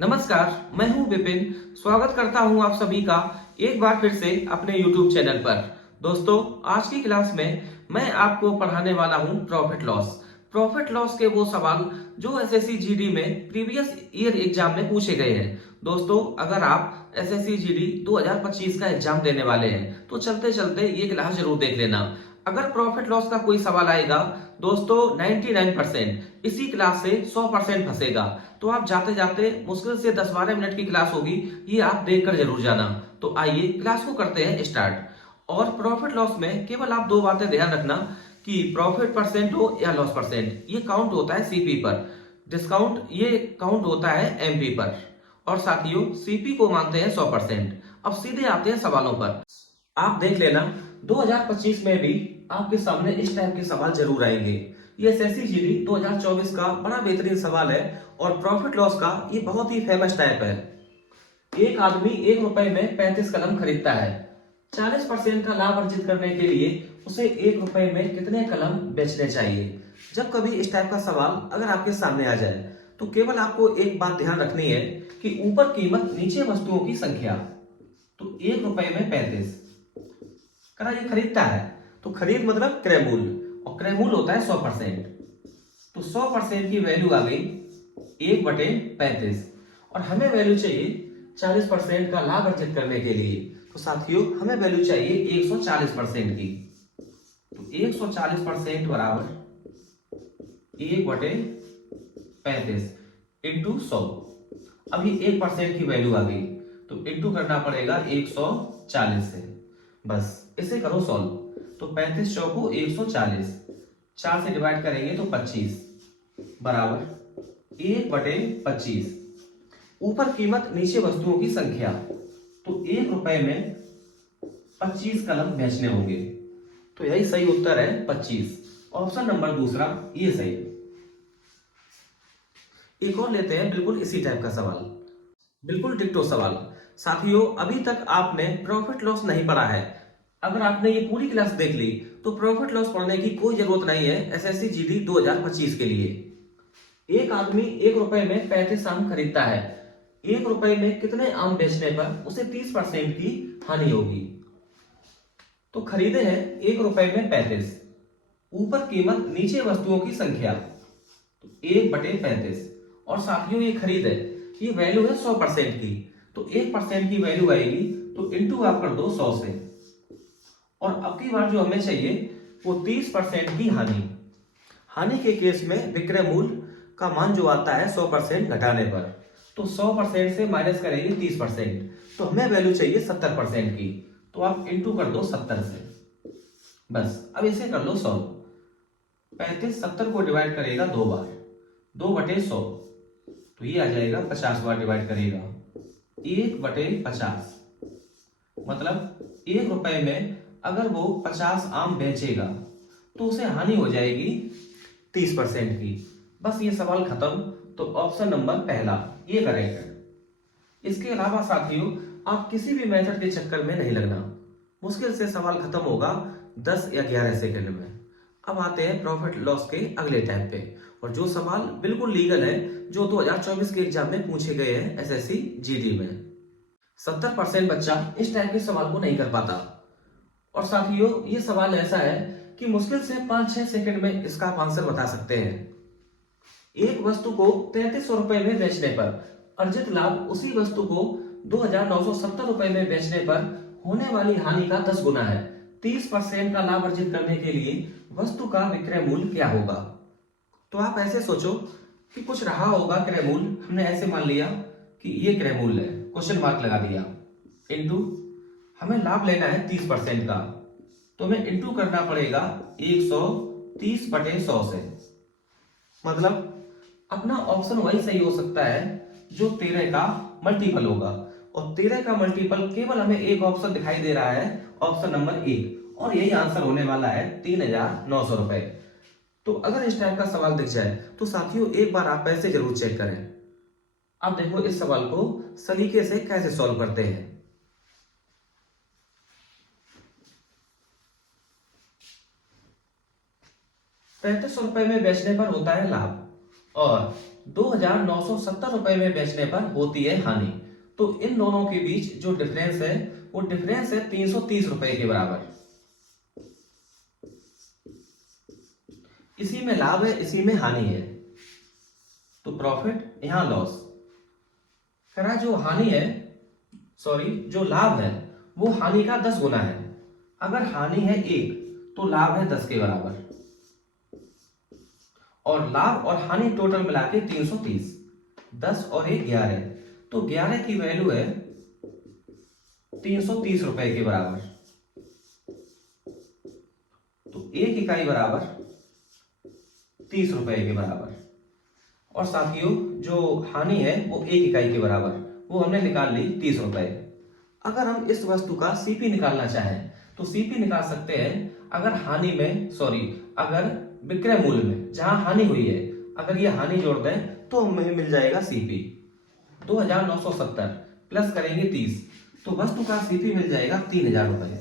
नमस्कार, मैं हूं विपिन। स्वागत करता हूं आप सभी का एक बार फिर से अपने YouTube चैनल पर। दोस्तों, आज की क्लास में मैं आपको पढ़ाने वाला हूं प्रॉफिट लॉस। प्रॉफिट लॉस के वो सवाल जो एसएससी जीडी में प्रीवियस ईयर एग्जाम में पूछे गए हैं। दोस्तों, अगर आप एसएससी जीडी 2025 का एग्जाम देने वाले हैं तो चलते चलते ये क्लास जरूर देख लेना। अगर प्रॉफिट लॉस का कोई सवाल आएगा दोस्तों, 99% इसी क्लास से 100% फंसेगा। तो आप जाते जाते मुश्किल से 10-12 मिनट की क्लास होगी, ये आप देखकर जरूर जाना। तो आइए क्लास को करते हैं स्टार्ट। और प्रॉफिट लॉस में केवल आप दो बातें ध्यान रखना कि प्रॉफिट परसेंट हो या लॉस परसेंट, ये काउंट होता है सीपी पर। डिस्काउंट ये काउंट होता है एमपी पर। और साथियों, सीपी को मानते हैं 100%। अब सीधे आते हैं सवालों पर। आप देख लेना, 2025 में भी आपके सामने इस टाइप के सवाल जरूर आएंगे। ये एसएससी जीडी 2024 का बड़ा बेहतरीन सवाल है और प्रॉफिट लॉस का ये बहुत ही फेमस टाइप है। एक आदमी 1 रुपए में 35 कलम खरीदता है। 40% का लाभ अर्जित करने के लिए उसे 1 रुपए में कितने कलम बेचने चाहिए? जब कभी इस टाइप का सवाल अगर आपके सामने आ जाए तो केवल आपको एक बात ध्यान रखनी है कि ऊपर कीमत नीचे वस्तुओं की संख्या। तो 1 रुपए में 35 करा ये खरीदता है, तो खरीद मतलब क्रय मूल्य, और क्रय मूल्य होता है 100%। तो 100% की वैल्यू आ गई 1/35। और हमें वैल्यू चाहिए 40% का लाभ अर्जित करने के लिए। तो साथियों, हमें वैल्यू चाहिए 140% की। तो 140% बराबर 1/35 इंटू 100। अभी 1% की वैल्यू आ गई तो इंटू करना पड़ेगा 140 से। बस इसे करो सॉल्व। तो 35 चौको 140, 4 से डिवाइड करेंगे तो 25 बराबर 1/25। ऊपर कीमत नीचे वस्तुओं की संख्या, तो 1 रुपए में 25 कलम बेचने होंगे। तो यही सही उत्तर है 25। ऑप्शन नंबर दूसरा ये सही। एक और लेते हैं बिल्कुल इसी टाइप का सवाल, बिल्कुल डिक्टो सवाल। साथियों, अभी तक आपने प्रॉफिट लॉस नहीं पढ़ा है। अगर आपने ये पूरी क्लास देख ली तो प्रॉफिट लॉस पढ़ने की कोई जरूरत नहीं है एसएससी जीडी 2025 के लिए। एक आदमी 1 रुपए में 35 आम खरीदता है। 1 रुपए में कितने आम बेचने पर उसे 30% की हानि होगी? तो खरीदे हैं 1 रुपए में 35, ऊपर कीमत नीचे वस्तुओं की संख्या, तो 1/35। और साथियों, ये खरीद है, ये वैल्यू है 100% की। तो 1% की वैल्यू आएगी तो इंटू आप कर दो 100 से। और अब की बार जो हमें चाहिए वो 30% की हानि। हानि के केस में विक्रय मूल्य का मान जो आता है 100% घटाने पर, तो 100% से माइनस करेंगे 30%, तो हमें वैल्यू चाहिए 70% की। तो आप इंटू कर दो 70 से। बस अब इसे कर लो 100। 35 70 को डिवाइड करेगा 2 बार, 2/100। तो ये आ जाएगा 50 बार डिवाइड करेगा, 1/50। मतलब 1 रुपए में अगर वो 50 आम बेचेगा तो उसे हानि हो जाएगी 30% की। बस ये सवाल खत्म। तो ऑप्शन नंबर पहला ये करेक्ट है। इसके अलावा साथियों, आप किसी भी मेथड के चक्कर में नहीं लगना। मुश्किल से सवाल खत्म होगा 10 या 11 सेकंड में। अब आते हैं प्रॉफिट लॉस के अगले टाइप पे, और जो सवाल बिल्कुल लीगल है, जो 2024 के एग्जाम में पूछे गए हैं एसएससी जीडी में। 70% बच्चा इस टाइप के सवाल को नहीं कर पाता। और साथियों, ये सवाल ऐसा है कि मुश्किल से 5-6 सेकंड में इसका आप आंसर बता सकते हैं। एक वस्तु को 3300 रुपए में बेचने पर अर्जित लाभ उसी वस्तु को 2970 रुपए में बेचने पर होने वाली हानि का 10 गुना है। 30% का लाभ अर्जित करने के लिए वस्तु का विक्रय मूल्य क्या होगा? तो आप ऐसे सोचो कि कुछ रहा होगा क्रय मूल्य, हमने ऐसे मान लिया कि ये क्रय मूल्य है, क्वेश्चन मार्क लगा दिया, इंटू हमें लाभ लेना है 30% का, तो हमें इंटू करना पड़ेगा 130/100 से। मतलब अपना ऑप्शन वही सही हो सकता है जो 13 का मल्टीपल होगा, और 13 का मल्टीपल केवल हमें एक ऑप्शन दिखाई दे रहा है, ऑप्शन नंबर 1, और यही आंसर होने वाला है 3900 रुपए। तो अगर इस टाइप का सवाल दिख जाए तो साथियों, एक बार आप ऐसे जरूर चेक करें। अब देखो इस सवाल को सलीके से कैसे सॉल्व करते हैं। 3500 रुपए में बेचने पर होता है लाभ, और 2,970 रुपए में बेचने पर होती है हानि। तो इन दोनों के बीच जो डिफरेंस है वो डिफरेंस है 330 रुपए के बराबर। इसी में लाभ है, इसी में हानि है। तो प्रॉफिट यहां लॉस करा। जो हानि है जो लाभ है वो हानि का 10 गुना है। अगर हानि है 1 तो लाभ है 10 के बराबर। और लाभ और हानि टोटल मिला के 330। 10 और 1 11। तो 11 की वैल्यू है 330 रुपए के बराबर। तो 1 इकाई बराबर 30 रुपए के बराबर। और साथियों जो हानि है वो 1 इकाई के बराबर, वो हमने निकाल ली 30 रुपए। अगर हम इस वस्तु का सीपी निकालना चाहें तो सीपी निकाल सकते हैं। अगर हानि में अगर विक्रय मूल्य में जहां हानि हुई है अगर ये हानि जोड़ दें तो हमें मिल जाएगा सीपी 2,970 प्लस करेंगे 30 तो वस्तु का सीपी मिल जाएगा 3,000 रुपए।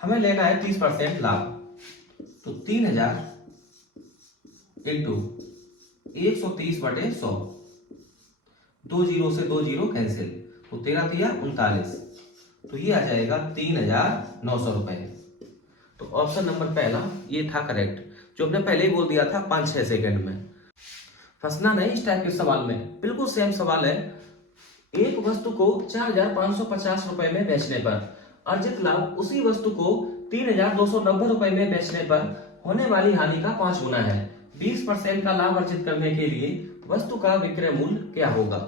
हमें लेना है 30% लाभ। तो 3,000 इंटू 130/100। 2 जीरो से 2 जीरो कैंसिल, तो 13 दिया 39। तो ये आ जाएगा 3,900 रुपए। तो ऑप्शन नंबर पहला ये था करेक्ट, जो हमने पहले ही बोल दिया था 5-6 सेकंड में। फंसना नहीं इस टाइप के सवाल में, बिल्कुल सेम सवाल है। एक वस्तु को 4,550 रुपए में बेचने पर अर्जित लाभ उसी वस्तु को 3,290 रुपए में बेचने पर होने वाली हानि का 5 गुना है। 20% का लाभ अर्जित करने के लिए वस्तु का विक्रय मूल्य क्या होगा।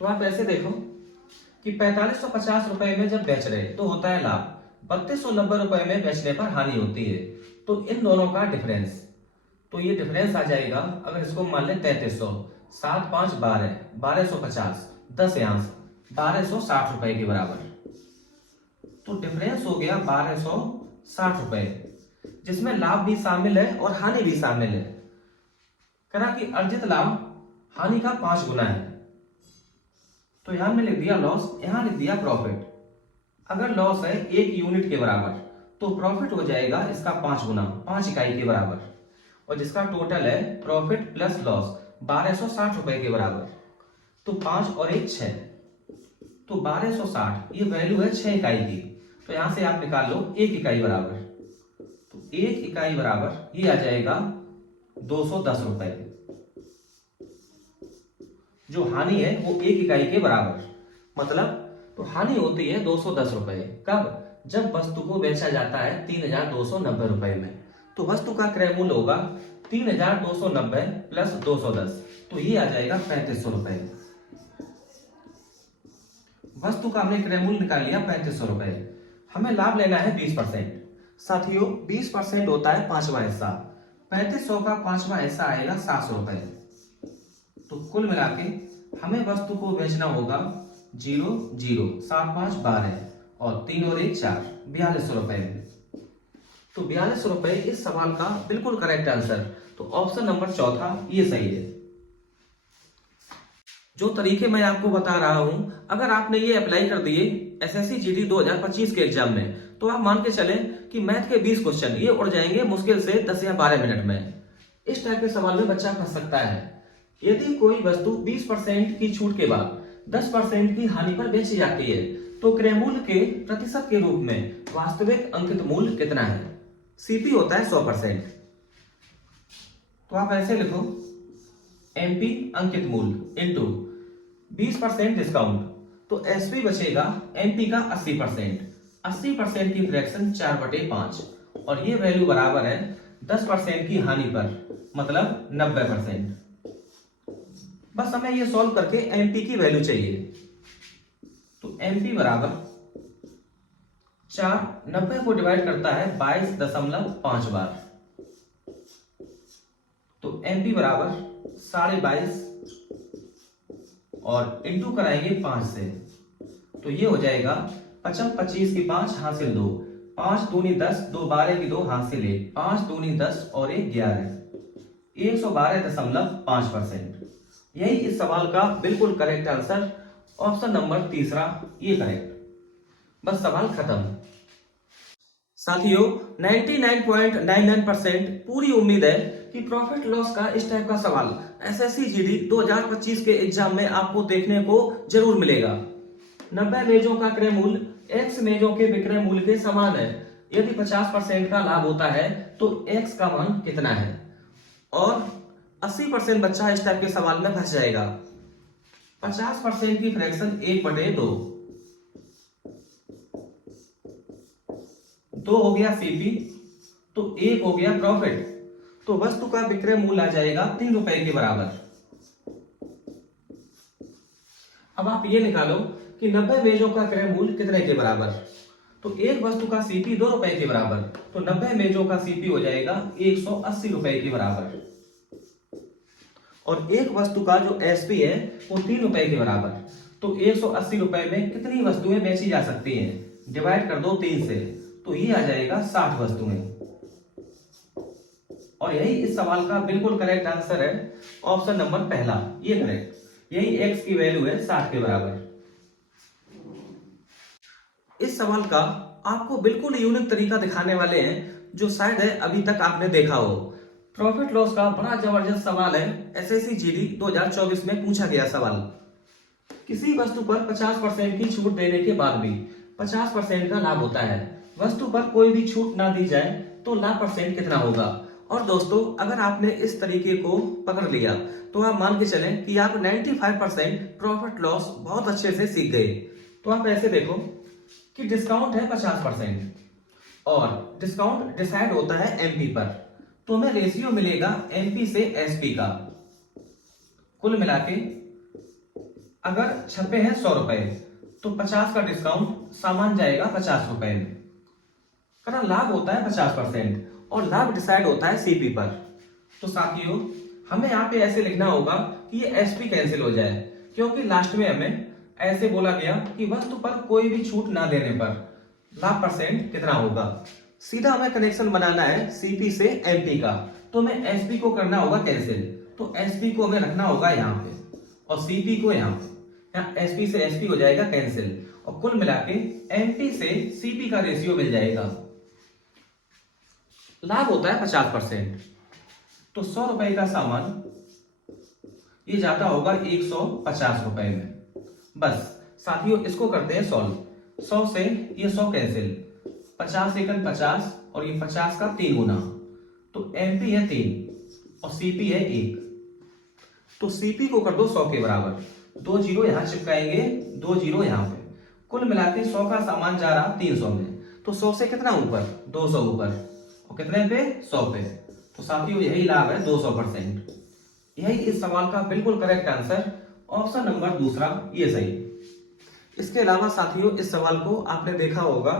तो आप ऐसे देखो कि 4,550 रुपए में जब बेच रहे तो होता है लाभ, 3,290 रुपए में बेचने पर हानि होती है। तो इन दोनों का डिफरेंस, तो ये डिफरेंस आ जाएगा। अगर इसको मान ले 3,300, 7 5 12, 1,250, 10 यहां से 1,260 रुपए के बराबर। तो डिफरेंस हो गया 1,260 रुपए, जिसमें लाभ भी शामिल है और हानि भी शामिल है। करा कि अर्जित लाभ हानि का 5 गुना है। तो यहां में लिख दिया लॉस, यहां लिख दिया प्रॉफिट। अगर लॉस है 1 यूनिट के बराबर तो प्रॉफिट हो जाएगा इसका 5 गुना, 5 इकाई के बराबर। और जिसका टोटल है प्रॉफिट प्लस लॉस 1,260 रुपए के बराबर। तो 5 और 1 6, तो 1,260 ये वैल्यू है 6 इकाई की। तो यहां से आप निकाल लो 1 इकाई बराबर। तो 1 इकाई बराबर ये आ जाएगा 210 रुपए। जो हानि है वो 1 इकाई के बराबर, मतलब तो हानि होती है 210 रुपए। कब? जब वस्तु को बेचा जाता है 3,290 रुपए में। तो वस्तु का क्रय मूल्य होगा 3,290 प्लस 210, तो ये आ जाएगा 3,500 रुपए। वस्तु का हमने क्रय मूल्य निकाल लिया 3,500 रुपए। हमें लाभ लेना है 20%। साथियों 20% होता है 5वां हिस्सा। 3,500 का 5वां हिस्सा आएगा 700 रुपए। तो कुल मिला के हमें वस्तु को बेचना होगा 0 0 7 5 12 और 3 और 1 4, 4,200 रुपए में। तो 4,200 रुपए इस सवाल का बिल्कुल करेक्ट आंसर। तो ऑप्शन नंबर चौथा ये सही है। जो तरीके मैं आपको बता रहा हूं, अगर आपने ये अप्लाई कर दिए एसएससी जीडी 2025 के एग्जाम में तो आप मान के चलें कि मैथ के 20 क्वेश्चन ये उड़ जाएंगे मुश्किल से 10 या 12 मिनट में। इस टाइप के सवाल में बच्चा फंस सकता है। यदि कोई वस्तु 20% की छूट के बाद 10% की हानि पर बेची जाती है तो क्रय मूल्य के प्रतिशत के रूप में वास्तविक अंकित मूल्य कितना है। सीपी होता है 100%। तो आप ऐसे लिखो एमपी अंकित मूल्य इंटू 20% डिस्काउंट, तो एसपी बचेगा एमपी का 80%। 80% की फ्रैक्शन 4/5 और ये वैल्यू बराबर है 10% की हानि पर, मतलब 90%। बस हमें ये सॉल्व करके एमपी की वैल्यू चाहिए। तो एमपी बराबर 90 को डिवाइड करता है 22.5 बार। तो एमपी बराबर 22.5 और इंटू कराएंगे 5 से, तो ये हो जाएगा 25 की 5 हासिल 2, 5 दूनी 10, 2 12 की 2 हासिल 1, 5 दूनी 10 और 1 11, 112.5%। यही इस सवाल का बिल्कुल करेक्ट आंसर, ऑप्शन नंबर तीसरा ये करेक्ट। बस सवाल खत्म। साथियों 99.99% पूरी उम्मीद है कि प्रॉफिट लॉस का इस टाइप का सवाल एसएससी जीडी 2025 के एग्जाम में आपको देखने को जरूर मिलेगा। 90 मेजों का क्रय मूल्य एक्स मेजों के विक्रय मूल्य के समान है। यदि 50% का लाभ होता है तो एक्स का मान कितना है, और 80% बच्चा इस टाइप के सवाल में फंस जाएगा। 50% की फ्रैक्शन 1/2, 2 हो गया सीपी, तो 1 हो गया प्रॉफिट, तो वस्तु का विक्रय मूल्य आ जाएगा 3 रुपए के बराबर। अब आप ये निकालो कि 90 मेजों का क्रय मूल्य कितने के बराबर, तो एक वस्तु का सीपी 2 रुपए के बराबर, तो 90 मेजों का सीपी हो जाएगा 180 रुपए के बराबर, और एक वस्तु का जो एसपी है वो 3 रुपए के बराबर, तो 180 रुपए में कितनी वस्तुएं बेची जा सकती हैं, डिवाइड कर दो 3 से, तो ये आ जाएगा 60 वस्तुएं। और यही इस सवाल का बिल्कुल करेक्ट आंसर है, ऑप्शन नंबर पहला, ये करेक्ट। यही एक्स की वैल्यू है 60 के बराबर। इस सवाल का आपको बिल्कुल यूनिक तरीका दिखाने वाले हैं जो शायद है अभी तक आपने देखा हो। प्रॉफिट लॉस का बड़ा जबरदस्त सवाल है, एसएससी जीडी 2024 में पूछा गया सवाल। किसी वस्तु पर 50% की छूट देने के बाद भी 50% का लाभ होता है, वस्तु पर कोई भी छूट ना दी जाए तो लाभ परसेंट कितना होगा। और दोस्तों अगर आपने इस तरीके को पकड़ लिया तो आप मान के चलें कि आप 95% प्रॉफिट लॉस बहुत अच्छे से सीख गए। तो आप ऐसे देखो कि डिस्काउंट है 50% और डिस्काउंट डिसाइड होता है एमपी पर, तो हमें रेशियो मिलेगा एमपी से एसपी का। कुल मिला के अगर छपे हैं 100 रुपए तो 50 का डिस्काउंट सामान जाएगा 50 रुपए में। कारण लाभ होता है 50% और लाभ डिसाइड होता है सीपी पर। तो साथियों हमें यहाँ पे ऐसे लिखना होगा कि ये एसपी कैंसिल हो जाए, क्योंकि लास्ट में हमें ऐसे बोला गया कि वस्तु पर कोई भी छूट ना देने पर लाभ परसेंट कितना होगा। सीधा हमें कनेक्शन बनाना है सीपी से एमपी का, तो हमें एसपी को करना होगा कैंसिल, तो एसपी को हमें रखना होगा यहाँ पे और सीपी को यहाँ पे। यहाँ एसपी से एसपी हो जाएगा कैंसिल, और कुल मिला के एमपी से सीपी का रेशियो मिल जाएगा। लाभ होता है 50%, तो 100 रुपए का सामान ये जाता होगा 150 रुपए में। बस साथियों इसको करते हैं सॉल्व। 100 से ये 100 कैंसिल, 50 एकन 50 और ये 50 का 3 गुना, तो एमपी है 3 और सीपी है 1, तो सीपी को कर दो 100 के बराबर। 2 जीरो यहां चिपकाएंगे, 2 जीरो यहां पे, कुल मिला के 100 का सामान जा रहा 300 में, तो 100 से कितना ऊपर 200 ऊपर, और कितने पे 100 पे, तो साथियों यही लाभ है 200%। यही इस सवाल का बिल्कुल करेक्ट आंसर, ऑप्शन नंबर दूसरा ये सही। इसके अलावा साथियों इस सवाल को आपने देखा होगा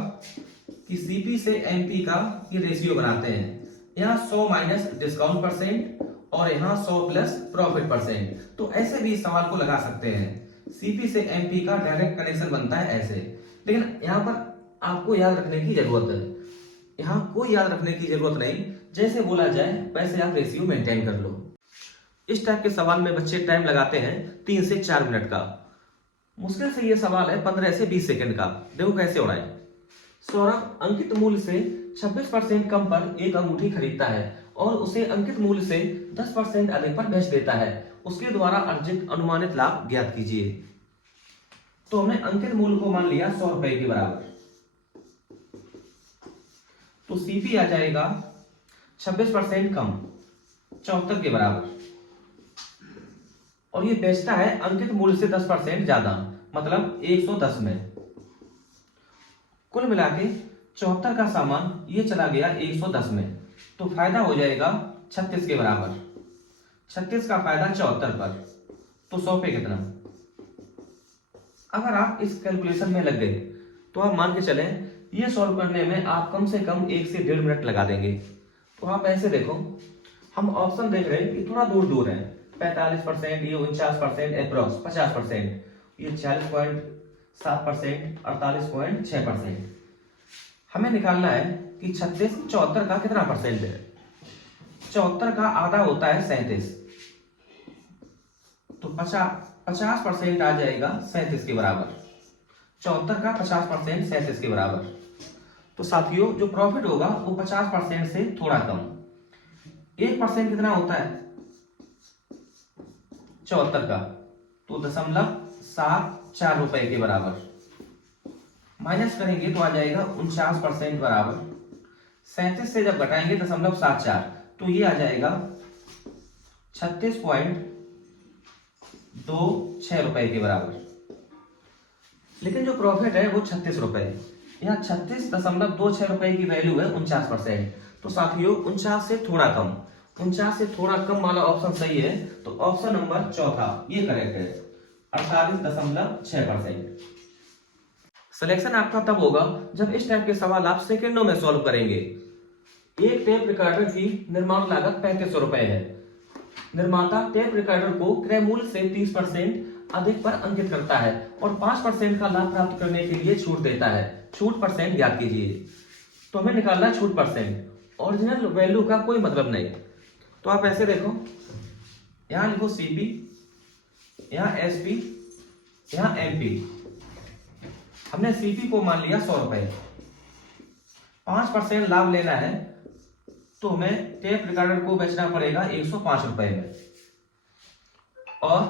कि सीपी से एमपी का ये रेशियो बनाते हैं, यहाँ 100 माइनस डिस्काउंट परसेंट और यहाँ 100 प्लस प्रॉफिट परसेंट, तो ऐसे भी इस सवाल को लगा सकते हैं। सीपी से एमपी का डायरेक्ट कनेक्शन बनता है ऐसे, लेकिन यहाँ पर आपको याद रखने की जरूरत है, यहाँ कोई याद रखने की जरूरत नहीं, जैसे बोला जाए वैसे आप रेशियो मेंटेन कर लो। इस टाइप के सवाल में बच्चे टाइम लगाते हैं 3 से 4 मिनट का। मुश्किल से ये सवाल है 15 से 20 सेकंड का। देखो कैसे हो रहा है। सौरभ अंकित मूल्य से 26% कम पर एक अंगूठी खरीदता है और उसे अंकित मूल्य से 10% अधिक पर बेच देता है। उसके द्वारा अर्जित अनुमानित लाभ ज्ञात कीजिए। तो हमने अंकित मूल्य को मान लिया 100 रुपए के बराबर, तो सीपी आ जाएगा 26% कम 74 के बराबर, और ये बेचता है अंकित मूल्य से 10% ज्यादा, मतलब 110 में। कुल मिला के 74 का सामान ये चला गया 110 में, तो फायदा हो जाएगा 36 के बराबर। 36 का फायदा 74 पर, तो 100 पे कितना। अगर आप इस कैलकुलेशन में लग गए तो आप मान के चलें ये सॉल्व करने में आप कम से कम 1 से 1.5 मिनट लगा देंगे। तो आप ऐसे देखो, हम ऑप्शन देख रहे हैं कि थोड़ा दूर दूर है, 45%, ये 49%, अप्रोक्स 50%, ये 40.7%, 48.6%। हमें निकालना है कि 36 74 का कितना परसेंट है। 74 का आधा होता है 37, तो 50% आ जाएगा 37 के बराबर। 74 का 50% 37 के बराबर, तो साथियों जो प्रॉफिट होगा वो 50% से थोड़ा कम। 1% कितना होता है? 74 का, तो 0.74 रुपए के बराबर। माइनस करेंगे तो आ जाएगा 49% बराबर। 37 से जब घटाएंगे 0.74, तो ये आ जाएगा 36.26 रुपए के बराबर। लेकिन जो प्रॉफिट है वो 36 रुपए, यहाँ 36.26 रुपए की वैल्यू है 49%। तो साथियों 49 से थोड़ा कम, 49 से थोड़ा कम वाला ऑप्शन सही है। तो ऑप्शन नंबर चौथा ये करेक्ट है, 48.6%। सिलेक्शन आपका तब होगा जब इस टाइप के सवाल आप सेकंडों में सॉल्व करेंगे। एक टेप रिकॉर्डर की निर्माण लागत 3500 रुपए है। निर्माता टेप रिकॉर्डर को क्रय मूल्य से 30% अधिक पर अंकित करता है और 5% का लाभ प्राप्त करने के लिए छूट देता है। छूट परसेंट याद कीजिए। तो हमें निकालना है छूट परसेंट, ओरिजिनल वैल्यू का कोई मतलब नहीं। तो आप ऐसे देखो, यहां लिखो सीपी, यहां एसपी, यहां एमपी। हमने सीपी को मान लिया 100 रुपए, 5% लाभ लेना है तो हमें टेप रिकॉर्डर को बेचना पड़ेगा 105 रुपए में, और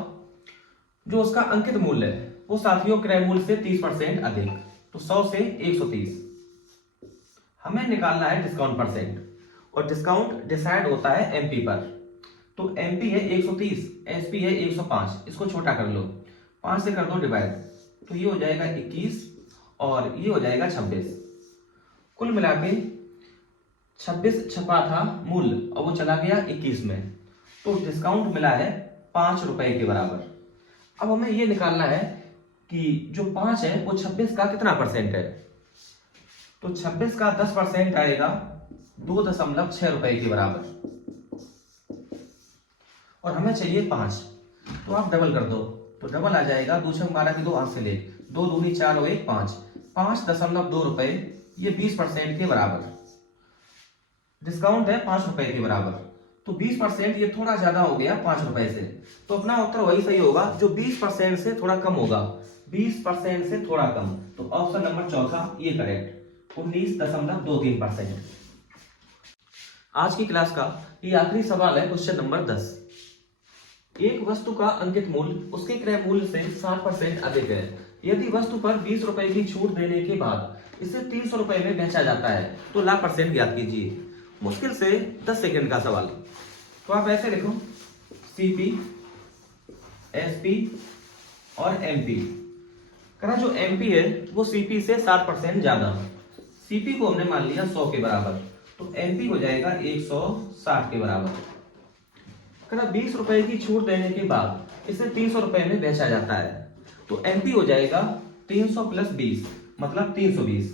जो उसका अंकित मूल्य है वो साथियों क्रय मूल्य से 30% अधिक, तो 100 से 130। हमें निकालना है डिस्काउंट परसेंट, और डिस्काउंट डिसाइड होता है एमपी पर। तो एमपी है 130, एसपी है 105, इसको छोटा कर लो, 5 से कर दो डिवाइड, तो ये हो जाएगा 21 और ये हो जाएगा 26। कुल मिला के 26 छपा था मूल्य और वो चला गया 21 में, तो डिस्काउंट मिला है 5 रुपए के बराबर। अब हमें ये निकालना है कि जो 5 है वो 26 का कितना परसेंट है। तो 26 का 10% आएगा 2.6 रुपए के बराबर, और हमें चाहिए 5, तो आप डबल कर दो, तो डबल आ जाएगा 2 6 12 की 2 हाथ से ले, 2 दूनी 4 हो 1 5, 5.2 रुपए, ये 20% के बराबर। डिस्काउंट है 5 रुपए के बराबर, तो 20% ये थोड़ा ज्यादा हो गया 5 रुपए से, तो अपना उत्तर वही सही होगा जो 20% से थोड़ा कम होगा। 20% से थोड़ा कम, तो ऑप्शन नंबर चौथा ये करेक्ट, 19.23%। आज की क्लास का ये आखिरी सवाल है, क्वेश्चन नंबर 10। एक वस्तु का अंकित मूल्य उसके क्रय मूल्य से 60% अधिक है। यदि वस्तु पर 20 रुपए की छूट देने के बाद इसे 300 रुपए में बेचा जाता है तो लाभ परसेंट ज्ञात कीजिए। मुश्किल से 10 सेकंड का सवाल। तो आप ऐसे लिखो, सीपी, एसपी और एमपी। कहना जो एमपी है वो सीपी से 60% ज्यादा। सीपी को हमने मान लिया 100 के बराबर, तो एमपी हो जाएगा 160 के बराबर। कहना 20 रुपए की छूट देने के बाद इसे 300 रुपए में बेचा जाता है, तो एमपी हो जाएगा 300 प्लस 20 मतलब 320।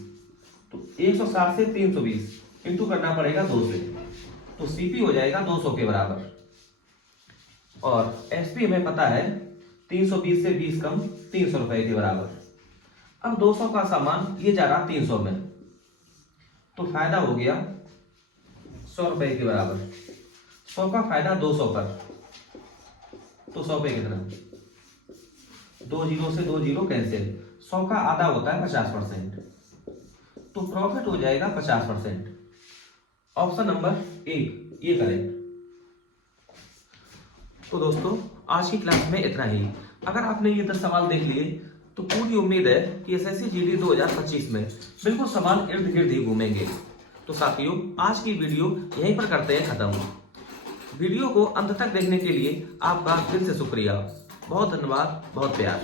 तो 160 से 320 इंटू करना पड़ेगा 2 से, तो सीपी हो जाएगा 200 के बराबर। और एसपी हमें पता है 320 से 20 कम 300 रुपए के बराबर। अब 200 का सामान ये जा रहा 300 में, तो फायदा हो गया 100 रुपए के बराबर। 100 का फायदा 200 पर, तो 100 पे कितना, 2 जीरो से 2 जीरो कैंसिल। 100 का आधा होता है 50%, तो प्रॉफिट हो जाएगा 50%। ऑप्शन नंबर 1 ये करेक्ट। तो दोस्तों आज की क्लास में इतना ही। अगर आपने ये 10 सवाल देख लिए तो पूरी उम्मीद है कि एसएससी जीडी 2025 में बिल्कुल सवाल इर्द गिर्द ही घूमेंगे। तो साथियों आज की वीडियो यहीं पर करते हैं खत्म। वीडियो को अंत तक देखने के लिए आपका दिल से शुक्रिया। बहुत धन्यवाद, बहुत प्यार।